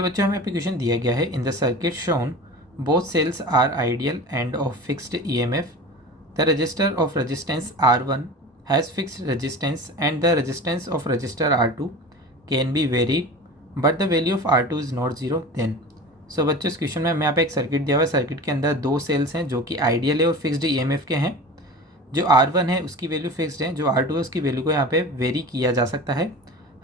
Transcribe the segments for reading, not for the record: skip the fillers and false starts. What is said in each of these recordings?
बच्चों हमें क्वेश्चन दिया गया है in the circuit shown both cells are ideal and of fixed EMF the resistor of resistance R1 has fixed resistance and the resistance of resistor R2 can be varied but the value of R2 is not zero then. So बच्चों इस question में हमें यहाँ पे एक circuit दिया हुआ है। सर्किट के अंदर दो सेल्स हैं जो कि आइडियल है और फिक्स्ड ईएमएफ के हैं। जो R1 है उसकी वैल्यू फिक्स्ड है, जो R2 है उसकी वैल्यू को यहाँ पे वेरी किया जा सकता है।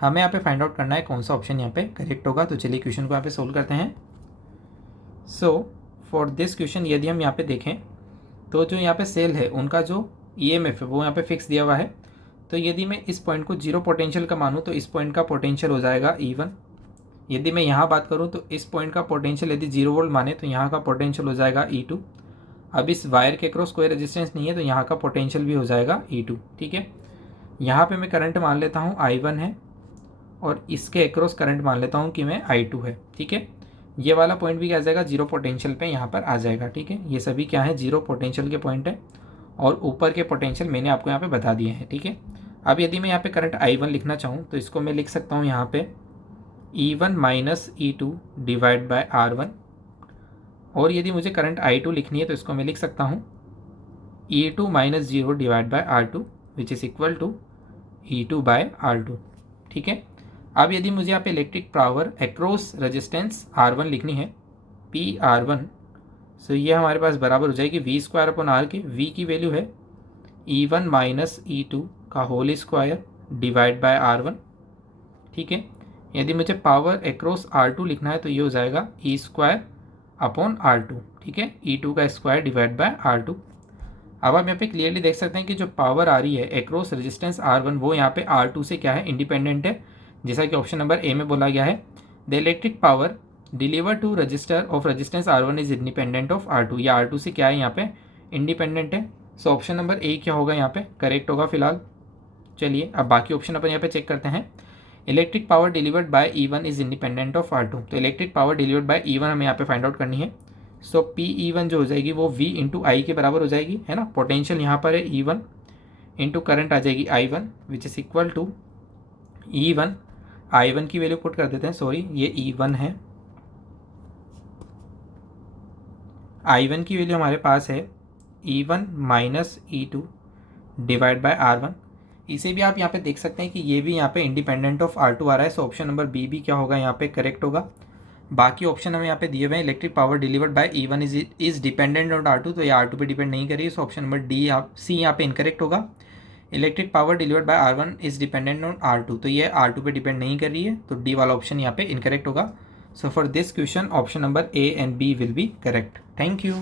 हमें यहाँ पे फाइंड आउट करना है कौन सा ऑप्शन यहाँ पे करेक्ट होगा। तो चलिए क्वेश्चन को यहाँ पे सोल्व करते हैं। सो फॉर दिस क्वेश्चन यदि हम यहाँ पे देखें तो जो यहाँ पे सेल है उनका जो ईएमएफ है वो यहाँ पे फिक्स दिया हुआ है। तो यदि मैं इस पॉइंट को जीरो पोटेंशियल का मानूँ तो इस पॉइंट का पोटेंशियल हो जाएगा E1। यदि मैं यहाँ बात करूँ तो इस पॉइंट का पोटेंशियल यदि 0 वोल्ट माने तो यहाँ का पोटेंशियल हो जाएगा E2। अब इस वायर के क्रॉस कोई रेजिस्टेंस नहीं है तो यहाँ का पोटेंशियल भी हो जाएगा E2। ठीक है, यहाँ पे मैं करंट मान लेता हूँ I1 है और इसके अक्रॉस करंट मान लेता हूँ कि मैं I2 है। ठीक है, ये वाला पॉइंट भी क्या आ जाएगा, जीरो पोटेंशियल पे यहाँ पर आ जाएगा। ठीक है, ये सभी क्या है, जीरो पोटेंशियल के पॉइंट है और ऊपर के पोटेंशियल मैंने आपको यहाँ पे बता दिए हैं। ठीक है, अब यदि मैं यहाँ पे करंट I1 लिखना चाहूँ तो इसको मैं लिख सकता हूँ यहाँ पे E1 minus E2 divide by R1। और यदि मुझे करंट I2 लिखनी है तो इसको मैं लिख सकता हूँ E2 minus 0 divide by R2 which is equal to E2 by R2। ठीक है, अब यदि मुझे यहाँ पे electric power across resistance R1 लिखनी है PR1, सो ये हमारे पास बराबर हो जाएगी V स्क्वायर अपॉन R के। V की वैल्यू है E1 माइनस E2 का whole square divide by R1। ठीक है, यदि मुझे पावर अक्रॉस R2 लिखना है तो ये हो जाएगा E स्क्वायर अपॉन R2। ठीक है, E2 का स्क्वायर डिवाइड बाय R2। अब आप यहाँ पे क्लियरली देख सकते हैं कि जो पावर आ रही है अक्रॉस रेजिस्टेंस R1 वो यहाँ पे R2 से क्या है, इंडिपेंडेंट है। जैसा कि ऑप्शन नंबर ए में बोला गया है the electric power deliver to resistor of resistance R1 is independent of R2। या R2 से क्या है यहाँ पे इंडिपेंडेंट है। सो ऑप्शन नंबर ए क्या होगा यहाँ पे करेक्ट होगा फिलहाल। चलिए अब बाकी ऑप्शन अपन यहाँ पे चेक करते हैं। Electric power delivered by E1 is independent of R2। तो electric power delivered by E1 हमें यहाँ पे फाइंड आउट करनी है। सो PE1 जो हो जाएगी वो V इंटू आई के बराबर हो जाएगी, है ना। पोटेंशियल यहाँ पर है E1 इंटू करंट आ जाएगी I1 which is equal to E1। I1 की वैल्यू पुट कर देते हैं, सॉरी ये E1 है। I1 की वैल्यू हमारे पास है E1 minus E2 divide by R1। इसे भी आप यहाँ पे देख सकते हैं कि ये भी यहाँ पे इंडिपेंडेंट ऑफ R2 आ रहा है। सो ऑप्शन नंबर बी भी क्या होगा यहाँ पे करेक्ट होगा। बाकी ऑप्शन हमें यहाँ पे दिए हुए हैं electric power delivered by E1 is dependent on R2, तो ये R2 पे डिपेंड नहीं करिए। So option number D C यहाँ पे इनकरेक्ट होगा। Electric power delivered by R1 is dependent on R2, तो ये R2 पे डिपेंड नहीं कर रही है, तो डी वाला ऑप्शन यहाँ पे इनकरेक्ट होगा। So for this question option number A and B will be correct. Thank you.